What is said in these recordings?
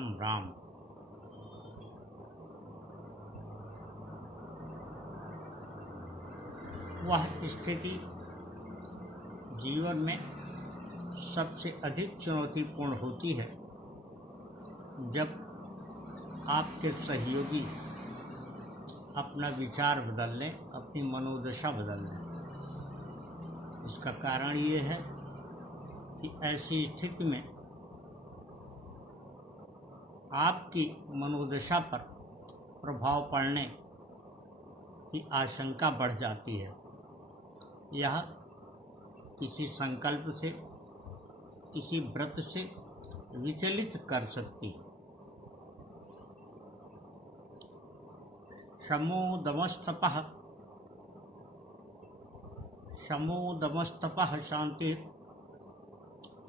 राम राम। वह स्थिति जीवन में सबसे अधिक चुनौतीपूर्ण होती है जब आपके सहयोगी अपना विचार बदल लें, अपनी मनोदशा बदल लें। इसका कारण ये है कि ऐसी स्थिति में आपकी मनोदशा पर प्रभाव पड़ने की आशंका बढ़ जाती है। यह किसी संकल्प से, किसी व्रत से विचलित कर सकती है। शमो दमस्तपः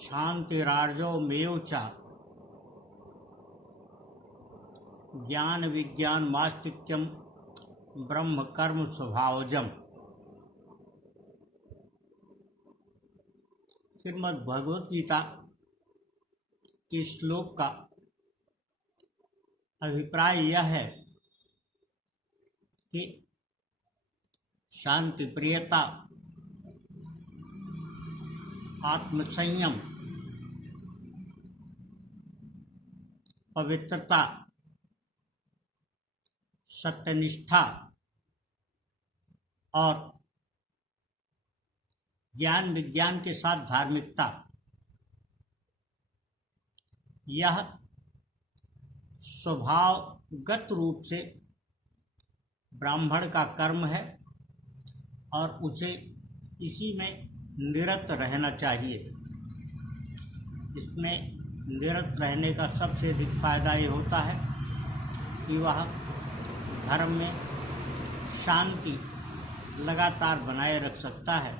शांतिरार्जो मेयो च ज्ञान विज्ञान मास्तिक्यम ब्रह्म कर्म स्वभावजम। श्रीमद् भगवत गीता के श्लोक का अभिप्राय यह है कि शांति, प्रियता, आत्मसंयम, पवित्रता, सत्यनिष्ठा और ज्ञान विज्ञान के साथ धार्मिकता, यह स्वभावगत रूप से ब्राह्मण का कर्म है और उसे इसी में निरत रहना चाहिए। इसमें निरत रहने का सबसे अधिक फायदा ये होता है कि वह धर्म में शांति लगातार बनाए रख सकता है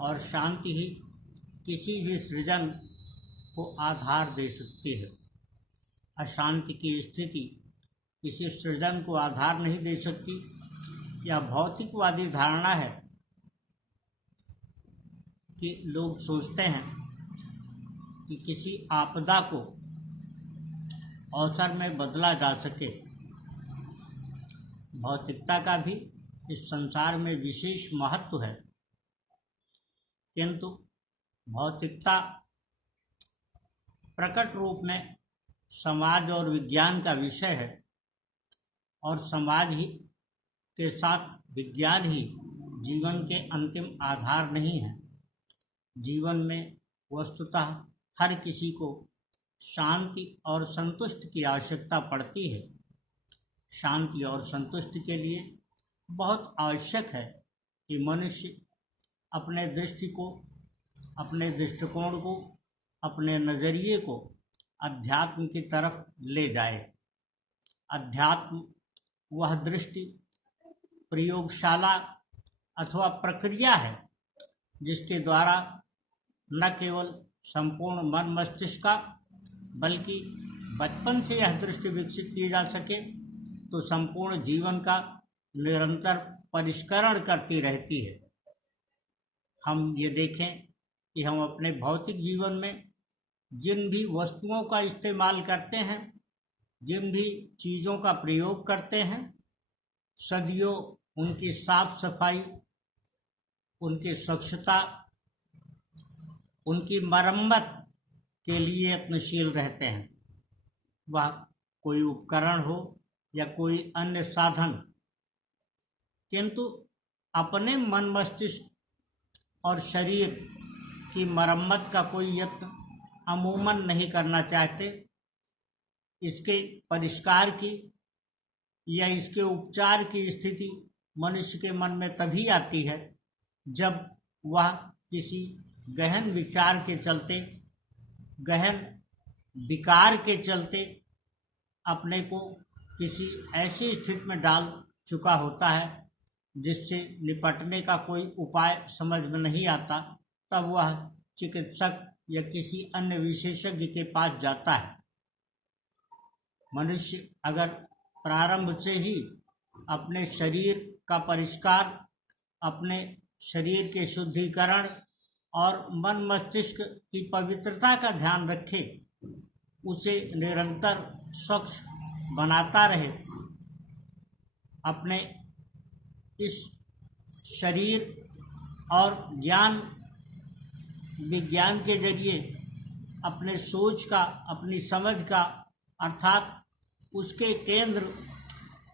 और शांति ही किसी भी सृजन को आधार दे सकती है। अशांति की स्थिति किसी सृजन को आधार नहीं दे सकती। यह भौतिकवादी धारणा है कि लोग सोचते हैं कि किसी आपदा को अवसर में बदला जा सके। भौतिकता का भी इस संसार में विशेष महत्व है, किंतु भौतिकता प्रकट रूप में समाज और विज्ञान का विषय है और समाज ही के साथ विज्ञान ही जीवन के अंतिम आधार नहीं है। जीवन में वस्तुतः हर किसी को शांति और संतुष्टि की आवश्यकता पड़ती है। शांति और संतुष्टि के लिए बहुत आवश्यक है कि मनुष्य अपने दृष्टि को, अपने दृष्टिकोण को, अपने नज़रिए को अध्यात्म की तरफ ले जाए। अध्यात्म वह दृष्टि, प्रयोगशाला अथवा प्रक्रिया है जिसके द्वारा न केवल संपूर्ण मन मस्तिष्क का, बल्कि बचपन से यह दृष्टि विकसित की जा सके तो संपूर्ण जीवन का निरंतर परिष्करण करती रहती है। हम ये देखें कि हम अपने भौतिक जीवन में जिन भी वस्तुओं का इस्तेमाल करते हैं, जिन भी चीज़ों का प्रयोग करते हैं, सदियों उनकी साफ सफाई, उनकी स्वच्छता, उनकी मरम्मत के लिए यत्नशील रहते हैं। वह कोई उपकरण हो या कोई अन्य साधन, किंतु अपने मन मस्तिष्क और शरीर की मरम्मत का कोई यत्न अमूमन नहीं करना चाहते। इसके परिष्कार की या इसके उपचार की स्थिति मनुष्य के मन में तभी आती है जब वह किसी गहन विचार के चलते, गहन विकार के चलते अपने को किसी ऐसी स्थिति में डाल चुका होता है जिससे निपटने का कोई उपाय समझ में नहीं आता। तब वह चिकित्सक या किसी अन्य विशेषज्ञ के पास जाता है। मनुष्य अगर प्रारंभ से ही अपने शरीर का परिष्कार, अपने शरीर के शुद्धिकरण और मन मस्तिष्क की पवित्रता का ध्यान रखे उसे निरंतर स्वच्छ बनाता रहे, अपने इस शरीर और ज्ञान विज्ञान के जरिए अपने सोच का, अपनी समझ का, अर्थात उसके केंद्र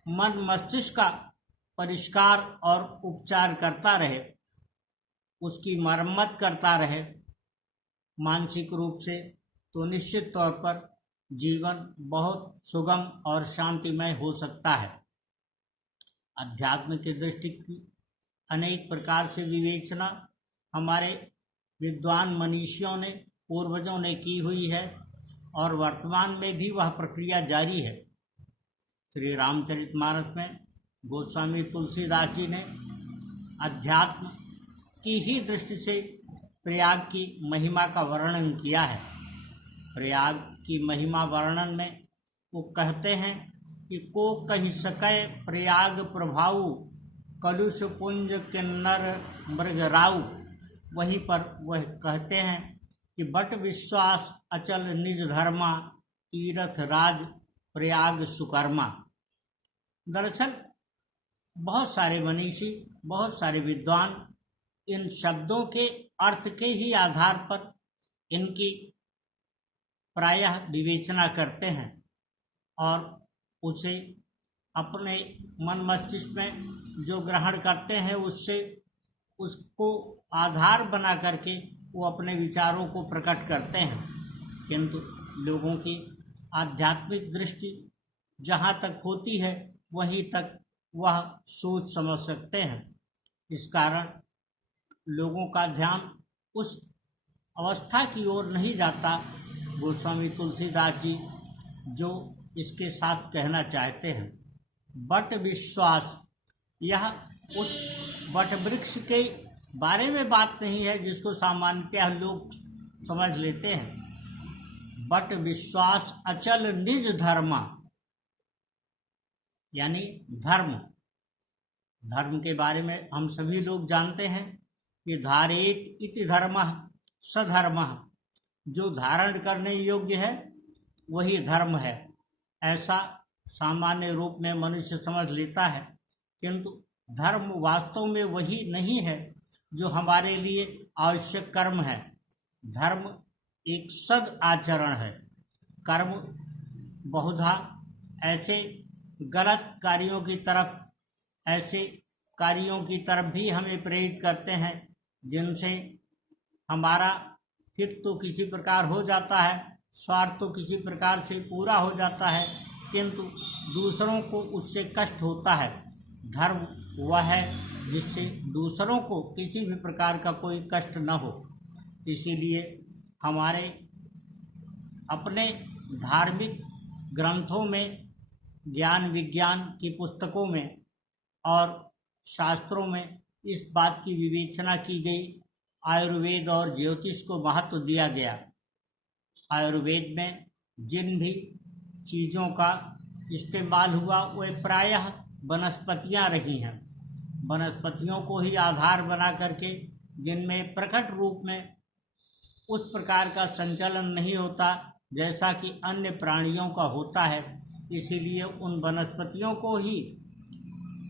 मन मस्तिष्क का परिष्कार और उपचार करता रहे, उसकी मरम्मत करता रहे मानसिक रूप से, तो निश्चित तौर पर जीवन बहुत सुगम और शांतिमय हो सकता है। अध्यात्म की दृष्टि की अनेक प्रकार से विवेचना हमारे विद्वान मनीषियों ने, पूर्वजों ने की हुई है और वर्तमान में भी वह प्रक्रिया जारी है। श्री रामचरितमानस में गोस्वामी तुलसीदास जी ने अध्यात्म की ही दृष्टि से प्रयाग की महिमा का वर्णन किया है। प्रयाग की महिमा वर्णन में वो कहते हैं कि को कही सकै प्रयाग प्रभाऊ, कलुष पुंज किन्नर मृगराऊ। वहीं पर वह कहते हैं कि बट विश्वास अचल निज धर्मा, तीरथ राज प्रयाग सुकर्मा। दरअसल बहुत सारे मनीषी, बहुत सारे विद्वान इन शब्दों के अर्थ के ही आधार पर इनकी प्रायः विवेचना करते हैं और उसे अपने मन मस्तिष्क में जो ग्रहण करते हैं उससे उसको आधार बना करके वो अपने विचारों को प्रकट करते हैं। किंतु लोगों की आध्यात्मिक दृष्टि जहाँ तक होती है वहीं तक वह सोच समझ सकते हैं। इस कारण लोगों का ध्यान उस अवस्था की ओर नहीं जाता गोस्वामी तुलसीदास जी जो इसके साथ कहना चाहते हैं। बट विश्वास, यह उस बट वृक्ष के बारे में बात नहीं है जिसको सामान्यतः लोग समझ लेते हैं। बट विश्वास अचल निज धर्मा, यानी धर्म। धर्म के बारे में हम सभी लोग जानते हैं कि धारेत इति धर्मः सधर्मः, जो धारण करने योग्य है वही धर्म है, ऐसा सामान्य रूप में मनुष्य समझ लेता है। किंतु धर्म वास्तव में वही नहीं है जो हमारे लिए आवश्यक कर्म है। धर्म एक सद आचरण है। कर्म बहुधा ऐसे गलत कार्यों की तरफ, ऐसे कार्यों की तरफ भी हमें प्रेरित करते हैं जिनसे हमारा हित तो किसी प्रकार हो जाता है, स्वार्थ तो किसी प्रकार से पूरा हो जाता है, किंतु दूसरों को उससे कष्ट होता है। धर्म वह है जिससे दूसरों को किसी भी प्रकार का कोई कष्ट न हो। इसीलिए हमारे अपने धार्मिक ग्रंथों में, ज्ञान विज्ञान की पुस्तकों में और शास्त्रों में इस बात की विवेचना की गई, आयुर्वेद और ज्योतिष को महत्व दिया गया। आयुर्वेद में जिन भी चीज़ों का इस्तेमाल हुआ वह प्रायः वनस्पतियाँ रही हैं। वनस्पतियों को ही आधार बना करके, जिनमें प्रकट रूप में उस प्रकार का संचलन नहीं होता जैसा कि अन्य प्राणियों का होता है, इसीलिए उन वनस्पतियों को ही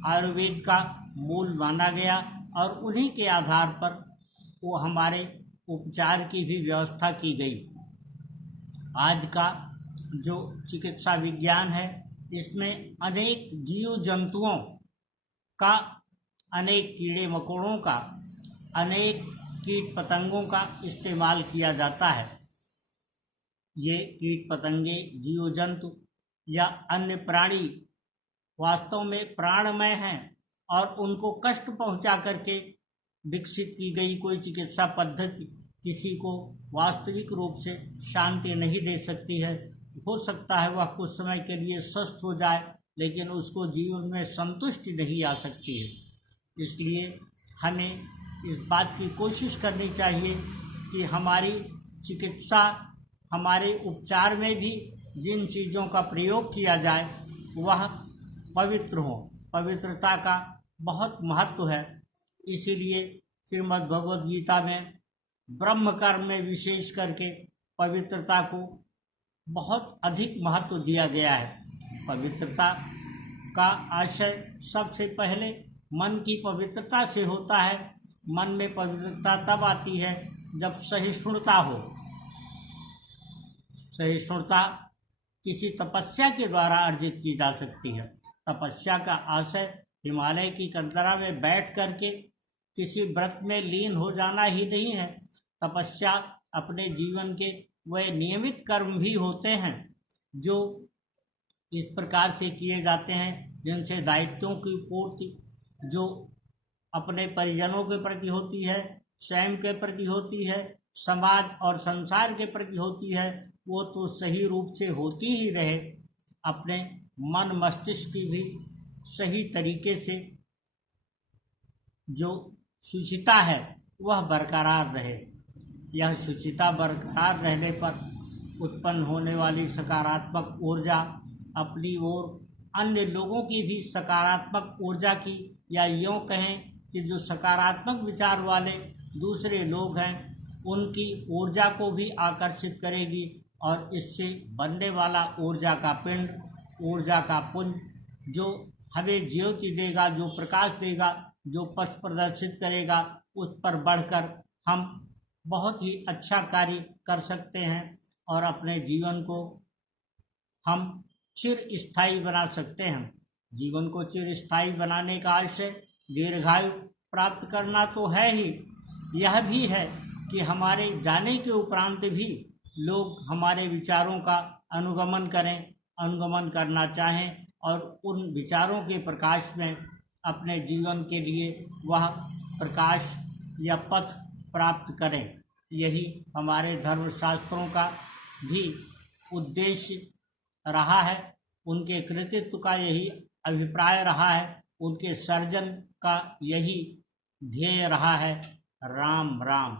आयुर्वेद का मूल माना गया और उन्हीं के आधार पर वो हमारे उपचार की भी व्यवस्था की गई। आज का जो चिकित्सा विज्ञान है इसमें अनेक जीव जंतुओं का, अनेक कीड़े मकोड़ों का, अनेक कीट पतंगों का इस्तेमाल किया जाता है। ये कीट पतंगे, जीव जंतु या अन्य प्राणी वास्तव में प्राणमय हैं और उनको कष्ट पहुंचा करके विकसित की गई कोई चिकित्सा पद्धति किसी को वास्तविक रूप से शांति नहीं दे सकती है। हो सकता है वह कुछ समय के लिए स्वस्थ हो जाए, लेकिन उसको जीवन में संतुष्टि नहीं आ सकती है। इसलिए हमें इस बात की कोशिश करनी चाहिए कि हमारी चिकित्सा, हमारे उपचार में भी जिन चीज़ों का प्रयोग किया जाए वह पवित्र हो। पवित्रता का बहुत महत्व है। इसीलिए श्रीमद् भगवद गीता में ब्रह्म कर्म में विशेष करके पवित्रता को बहुत अधिक महत्व दिया गया है। पवित्रता का आशय सबसे पहले मन की पवित्रता से होता है। मन में पवित्रता तब आती है जब सहिष्णुता हो। सहिष्णुता किसी तपस्या के द्वारा अर्जित की जा सकती है। तपस्या का आशय हिमालय की कंदरा में बैठ करके किसी व्रत में लीन हो जाना ही नहीं है। तपस्या अपने जीवन के वह नियमित कर्म भी होते हैं जो इस प्रकार से किए जाते हैं जिनसे दायित्वों की पूर्ति जो अपने परिजनों के प्रति होती है, स्वयं के प्रति होती है, समाज और संसार के प्रति होती है, वो तो सही रूप से होती ही रहे। अपने मन मस्तिष्क की भी सही तरीके से जो शुचिता है वह बरकरार रहे। यह शुचिता बरकरार रहने पर उत्पन्न होने वाली सकारात्मक ऊर्जा अपनी ओर अन्य लोगों की भी सकारात्मक ऊर्जा की, या यूँ कहें कि जो सकारात्मक विचार वाले दूसरे लोग हैं उनकी ऊर्जा को भी आकर्षित करेगी, और इससे बनने वाला ऊर्जा का पिंड, ऊर्जा का पुंज जो हमें ज्योति देगा, जो प्रकाश देगा, जो पथ प्रदर्शित करेगा, उस पर बढ़कर हम बहुत ही अच्छा कार्य कर सकते हैं और अपने जीवन को हम चिर स्थायी बना सकते हैं। जीवन को चिर स्थायी बनाने का आशय दीर्घायु प्राप्त करना तो है ही, यह भी है कि हमारे जाने के उपरांत भी लोग हमारे विचारों का अनुगमन करें, अनुगमन करना चाहें और उन विचारों के प्रकाश में अपने जीवन के लिए वह प्रकाश या पथ प्राप्त करें। यही हमारे धर्मशास्त्रों का भी उद्देश्य रहा है, उनके कृतित्व का यही अभिप्राय रहा है, उनके सर्जन का यही ध्येय रहा है। राम राम।